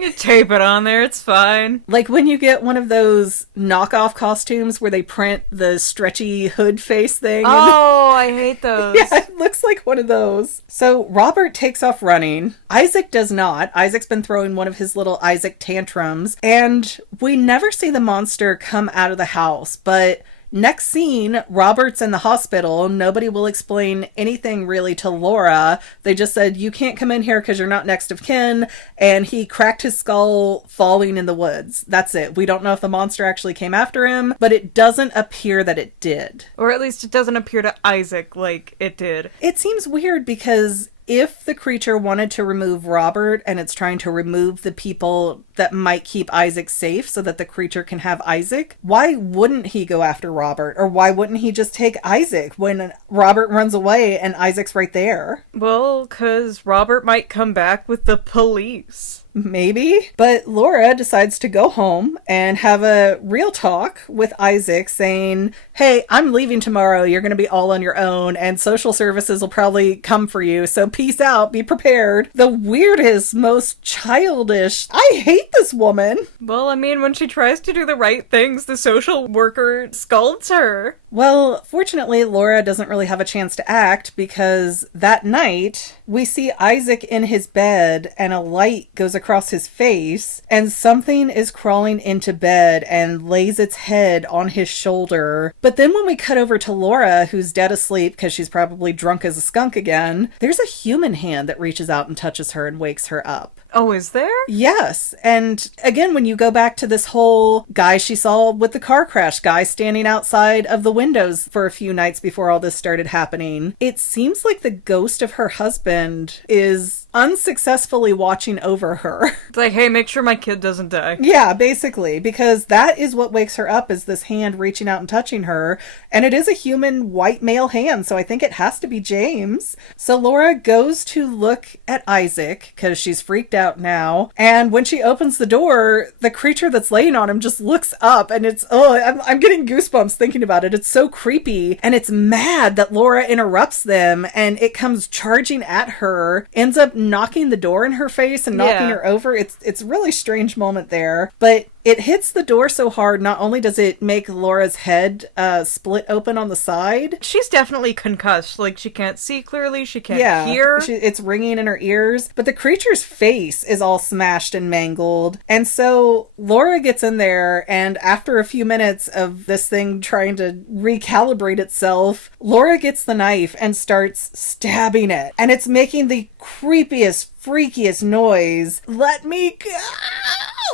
You tape it on there, it's fine. Like when you get one of those knockoff costumes where they print the stretchy hood face thing. Oh, I hate those. Yeah, it looks like one of those. So Robert takes off running. Isaac does not. Isaac's been throwing one of his little Isaac tantrums. And we never see the monster come out of the house. But next scene, Robert's in the hospital. Nobody will explain anything really to Laura. They just said, you can't come in here because you're not next of kin. And he cracked his skull falling in the woods. That's it. We don't know if the monster actually came after him, but it doesn't appear that it did. Or at least it doesn't appear to Isaac like it did. It seems weird because if the creature wanted to remove Robert and it's trying to remove the people that might keep Isaac safe so that the creature can have Isaac, why wouldn't he go after Robert? Or why wouldn't he just take Isaac when Robert runs away and Isaac's right there? Well, because Robert might come back with the police. Maybe. But Laura decides to go home and have a real talk with Isaac saying, hey, I'm leaving tomorrow. You're going to be all on your own and social services will probably come for you. So peace out. Be prepared. The weirdest, most childish. I hate this woman. Well, I mean, when she tries to do the right things, the social worker scolds her. Well, fortunately, Laura doesn't really have a chance to act because that night we see Isaac in his bed and a light goes across his face and something is crawling into bed and lays its head on his shoulder. But then when we cut over to Laura, who's dead asleep because she's probably drunk as a skunk again, there's a human hand that reaches out and touches her and wakes her up. Oh, is there? Yes. And again, when you go back to this whole guy she saw with the car crash, guy standing outside of the windows for a few nights before all this started happening, it seems like the ghost of her husband is unsuccessfully watching over her. It's like, hey, make sure my kid doesn't die. Yeah, basically, because that is what wakes her up, is this hand reaching out and touching her. And it is a human white male hand, so I think it has to be James. So Laura goes to look at Isaac because she's freaked out now. And when she opens the door, the creature that's laying on him just looks up and it's, I'm getting goosebumps thinking about it. It's so creepy. And it's mad that Laura interrupts them and it comes charging at her, ends up knocking the door in her face and knocking her over. It's a really strange moment there. But it hits the door so hard, not only does it make Laura's head split open on the side. She's definitely concussed. Like, she can't see clearly, she can't hear. It's ringing in her ears. But the creature's face is all smashed and mangled. And so Laura gets in there, and after a few minutes of this thing trying to recalibrate itself, Laura gets the knife and starts stabbing it. And it's making the creepiest, freakiest noise. Let me go!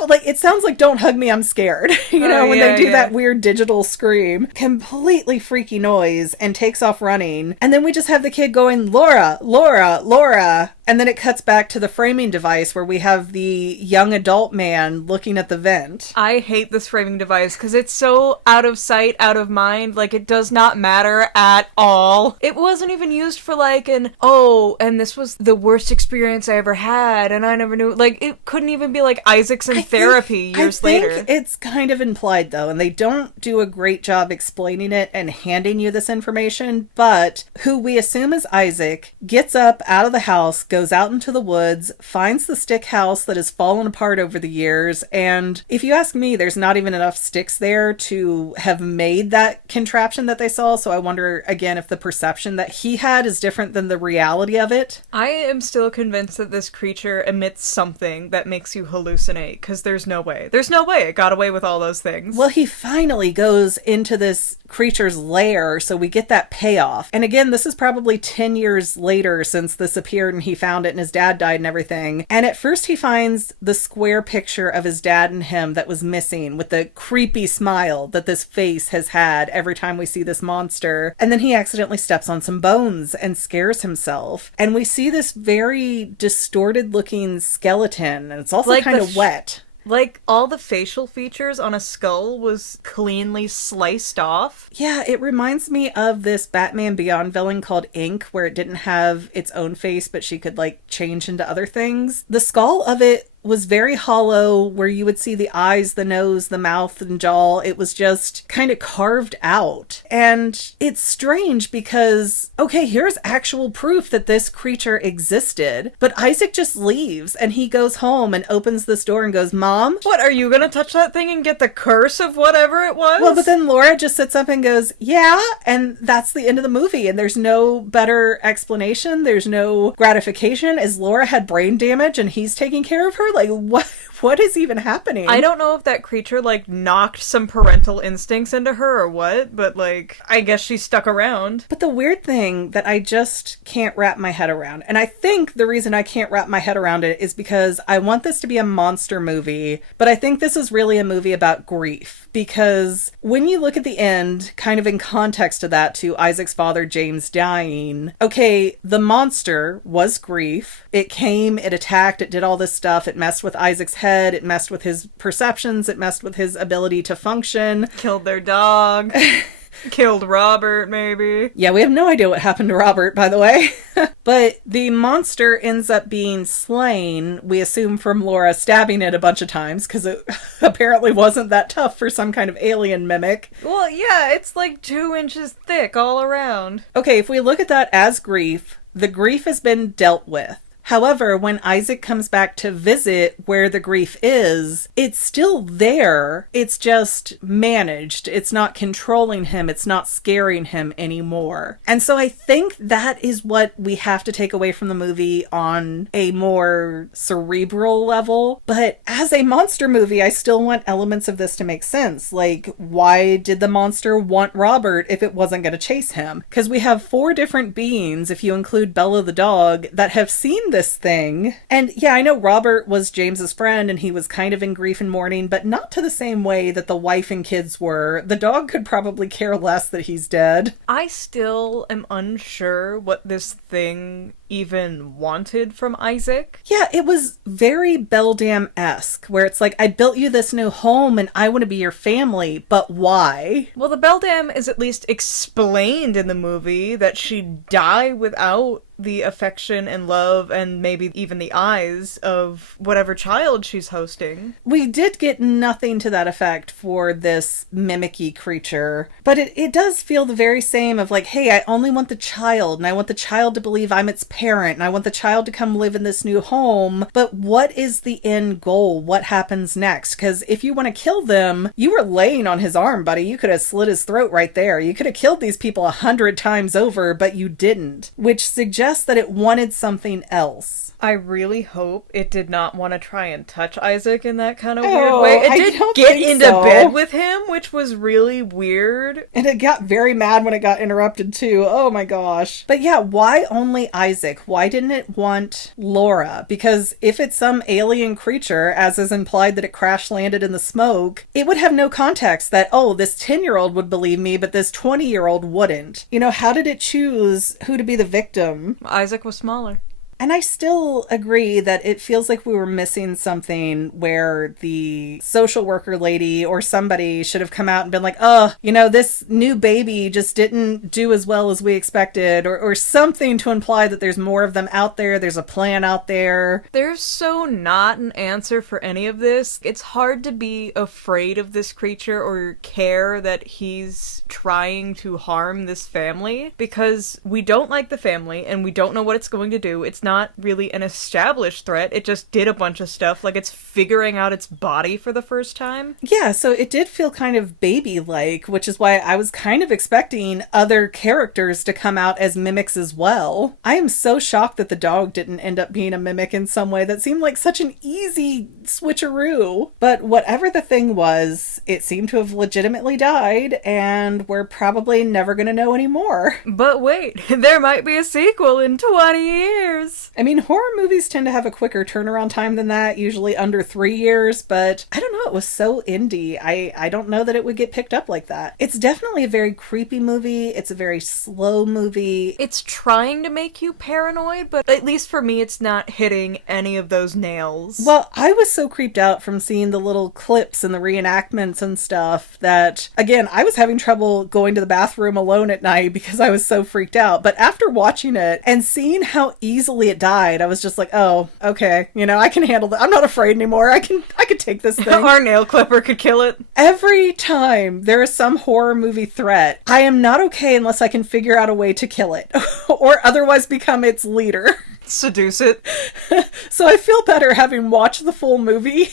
Like, it sounds like Don't Hug Me, I'm Scared. When they do that weird digital scream. Completely freaky noise, and takes off running. And then we just have the kid going, Laura, Laura, Laura. And then it cuts back to the framing device where we have the young adult man looking at the vent. I hate this framing device because it's so out of sight, out of mind. Like, it does not matter at all. It wasn't even used for like and this was the worst experience I ever had and I never knew. Like, it couldn't even be like Isaac's in therapy years later. I think it's kind of implied though, and they don't do a great job explaining it and handing you this information, but who we assume is Isaac gets up out of the house, goes out into the woods, finds the stick house that has fallen apart over the years, and if you ask me, there's not even enough sticks there to have made that contraption that they saw, so I wonder again if the perception that he had is different than the reality of it. I am still convinced that this creature emits something that makes you hallucinate, because there's no way. There's no way it got away with all those things. Well, he finally goes into this creature's lair, so we get that payoff. And again, this is probably 10 years later since this appeared and he found it and his dad died and everything. And at first he finds the square picture of his dad and him that was missing with the creepy smile that this face has had every time we see this monster. And then he accidentally steps on some bones and scares himself. And we see this very distorted looking skeleton, and it's also like kind of wet. Like, all the facial features on a skull was cleanly sliced off. Yeah, it reminds me of this Batman Beyond villain called Ink, where it didn't have its own face, but she could, like, change into other things. The skull of it was very hollow, where you would see the eyes, the nose, the mouth, and jaw. It was just kind of carved out. And it's strange because, okay, here's actual proof that this creature existed, but Isaac just leaves, and he goes home and opens this door and goes, Mom? What, are you gonna touch that thing and get the curse of whatever it was? Well, but then Laura just sits up and goes, yeah, and that's the end of the movie, and there's no better explanation, there's no gratification. As Laura had brain damage and he's taking care of her? Like, what is even happening? I don't know if that creature, like, knocked some parental instincts into her or what, but, like, I guess she stuck around. But the weird thing that I just can't wrap my head around, and I think the reason I can't wrap my head around it is because I want this to be a monster movie, but I think this is really a movie about grief. Because when you look at the end, kind of in context to that, to Isaac's father, James, dying, okay, the monster was grief. It came, it attacked, it did all this stuff, it messed with Isaac's head, it messed with his perceptions, it messed with his ability to function. Killed their dog. Killed Robert, maybe. Yeah, we have no idea what happened to Robert, by the way. But the monster ends up being slain, we assume from Laura stabbing it a bunch of times, because it apparently wasn't that tough for some kind of alien mimic. Well, yeah, it's like 2 inches thick all around. Okay, if we look at that as grief, the grief has been dealt with. However, when Isaac comes back to visit where the grief is, it's still there. It's just managed. It's not controlling him. It's not scaring him anymore. And so I think that is what we have to take away from the movie on a more cerebral level. But as a monster movie, I still want elements of this to make sense. Like, why did the monster want Robert if it wasn't going to chase him? Because we have 4 different beings, if you include Bella the dog, that have seen this thing. And yeah, I know Robert was James's friend and he was kind of in grief and mourning, but not to the same way that the wife and kids were. The dog could probably care less that he's dead. I still am unsure what this thing even wanted from Isaac. Yeah, it was very Beldam-esque, where it's like, I built you this new home and I want to be your family, but why? Well, the Beldam is at least explained in the movie that she'd die without the affection and love and maybe even the eyes of whatever child she's hosting. We did get nothing to that effect for this mimicky creature, but it does feel the very same of like, hey, I only want the child and I want the child to believe I'm its parent and I want the child to come live in this new home, but what is the end goal? What happens next? Because if you want to kill them, you were laying on his arm, buddy. You could have slit his throat right there. You could have killed these people 100 times over, but you didn't, which suggests that it wanted something else. I really hope it did not want to try and touch Isaac in that kind of weird way. It did don't get think into so. bed with him, which was really weird. And it got very mad when it got interrupted too. Oh my gosh. But yeah, why only Isaac? Why didn't it want Laura? Because if it's some alien creature, as is implied that it crash landed in the smoke, it would have no context that, oh, this 10-year-old would believe me, but this 20-year-old wouldn't. You know, how did it choose who to be the victim? Isaac was smaller. And I still agree that it feels like we were missing something where the social worker lady or somebody should have come out and been like, oh, you know, this new baby just didn't do as well as we expected, or something to imply that there's more of them out there, there's a plan out there. There's so not an answer for any of this. It's hard to be afraid of this creature or care that he's trying to harm this family because we don't like the family and we don't know what it's going to do. It's not really an established threat. It just did a bunch of stuff, like it's figuring out its body for the first time. Yeah, so it did feel kind of baby-like, which is why I was kind of expecting other characters to come out as mimics as well. I am so shocked that the dog didn't end up being a mimic in some way. That seemed like such an easy switcheroo. But whatever the thing was, it seemed to have legitimately died, and we're probably never going to know anymore. But wait, there might be a sequel in 20 years. I mean, horror movies tend to have a quicker turnaround time than that, usually under 3 years, but I don't know, it was so indie. I don't know that it would get picked up like that. It's definitely a very creepy movie. It's a very slow movie. It's trying to make you paranoid, but at least for me, it's not hitting any of those nails. Well, I was so creeped out from seeing the little clips and the reenactments and stuff that, again, I was having trouble going to the bathroom alone at night because I was so freaked out. But after watching it and seeing how easily it died, I was just like, oh, okay, you know, I can handle that. I'm not afraid anymore. I can take this thing. Our nail clipper could kill it. Every time there is some horror movie threat, I am not okay unless I can figure out a way to kill it or otherwise become its leader. Seduce it. So I feel better having watched the full movie.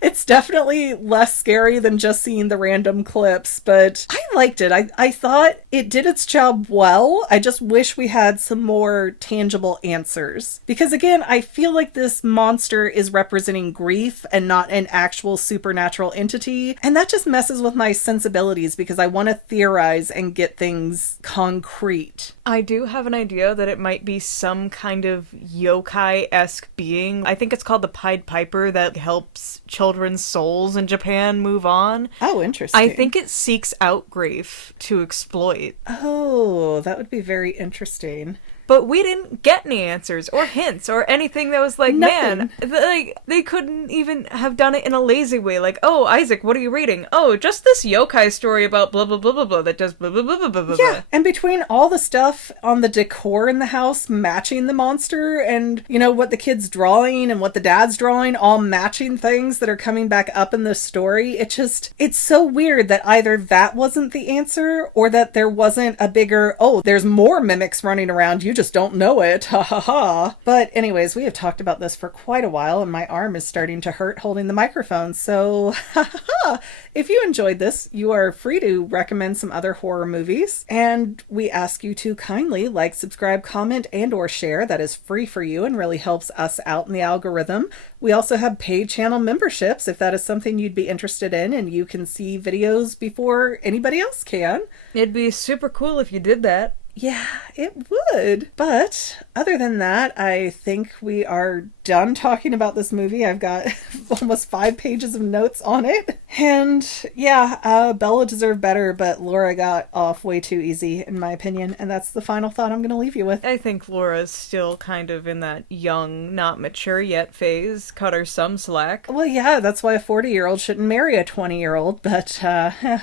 It's definitely less scary than just seeing the random clips, but I liked it. I thought it did its job well. I just wish we had some more tangible answers. Because again, I feel like this monster is representing grief and not an actual supernatural entity. And that just messes with my sensibilities because I want to theorize and get things concrete. I do have an idea that it might be some kind of yokai-esque being. I think it's called the Pied Piper that helps children's souls in Japan move on. Oh, interesting. I think it seeks out grief to exploit. Oh, that would be very interesting. but we didn't get any answers or hints or anything that was like, Nothing. man, like, they couldn't even have done it in a lazy way. Like, oh, Isaac, what are you reading? Oh, just this yokai story about blah, blah, blah, blah, blah, that does blah, blah, blah, blah, blah, blah. Yeah, and between all the stuff on the decor in the house matching the monster and, you know, what the kid's drawing and what the dad's drawing, all matching things that are coming back up in the story, it's so weird that either that wasn't the answer or that there wasn't a bigger, oh, there's more mimics running around, you just don't know it, ha ha ha. But anyways, we have talked about this for quite a while and my arm is starting to hurt holding the microphone, so ha ha ha. If you enjoyed this, you are free to recommend some other horror movies, and we ask you to kindly like, subscribe, comment, and or share. That is free for you and really helps us out in the algorithm. We also have paid channel memberships if that is something you'd be interested in and you can see videos before anybody else can. It'd be super cool if you did that. Yeah, it would. But other than that, I think we are done talking about this movie. I've got almost 5 pages of notes on it. And yeah, Bella deserved better, but Laura got off way too easy, in my opinion. And that's the final thought I'm going to leave you with. I think Laura's still kind of in that young, not mature yet phase. Cut her some slack. Well, yeah, that's why a 40-year-old shouldn't marry a 20-year-old. But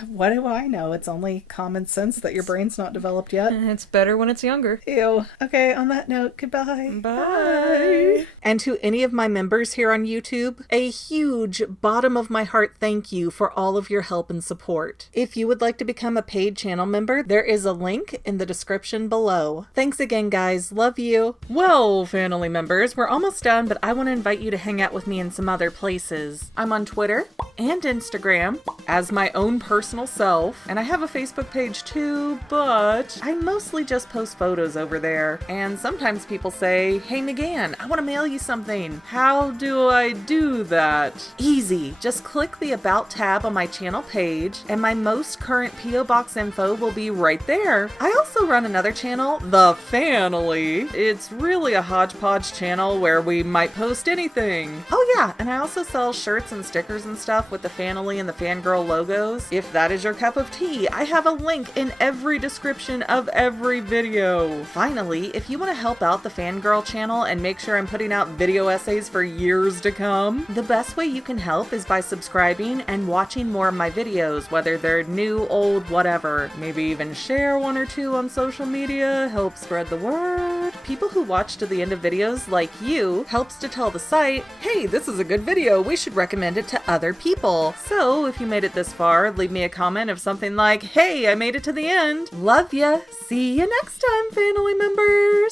what do I know? It's only common sense that your brain's not developed yet. It's better when it's younger. Ew. Okay, on that note, goodbye. Bye. And to any of my members here on YouTube, a huge bottom of my heart thank you for all of your help and support. If you would like to become a paid channel member, there is a link in the description below. Thanks again, guys. Love you. Well, family members, we're almost done, but I want to invite you to hang out with me in some other places. I'm on Twitter and Instagram as my own personal self, and I have a Facebook page too, but I mostly just post photos over there. And sometimes people say, hey McGann, I want to mail you something. How do I do that? Easy. Just click the About tab on my channel page and my most current P.O. Box info will be right there. I also run another channel, The Family. It's really a hodgepodge channel where we might post anything. Oh yeah, and I also sell shirts and stickers and stuff with the Family and the Fangirl logos. If that is your cup of tea, I have a link in every description of every video. Finally, if you want to help out the Fangirl channel and make sure I'm putting out video essays for years to come, the best way you can help is by subscribing and watching more of my videos, whether they're new, old, whatever. Maybe even share 1 or 2 on social media, help spread the word. People who watch to the end of videos, like you, helps to tell the site, hey, this is a good video, we should recommend it to other people. So if you made it this far, leave me a comment of something like, hey, I made it to the end. Love ya. See you next time, family members.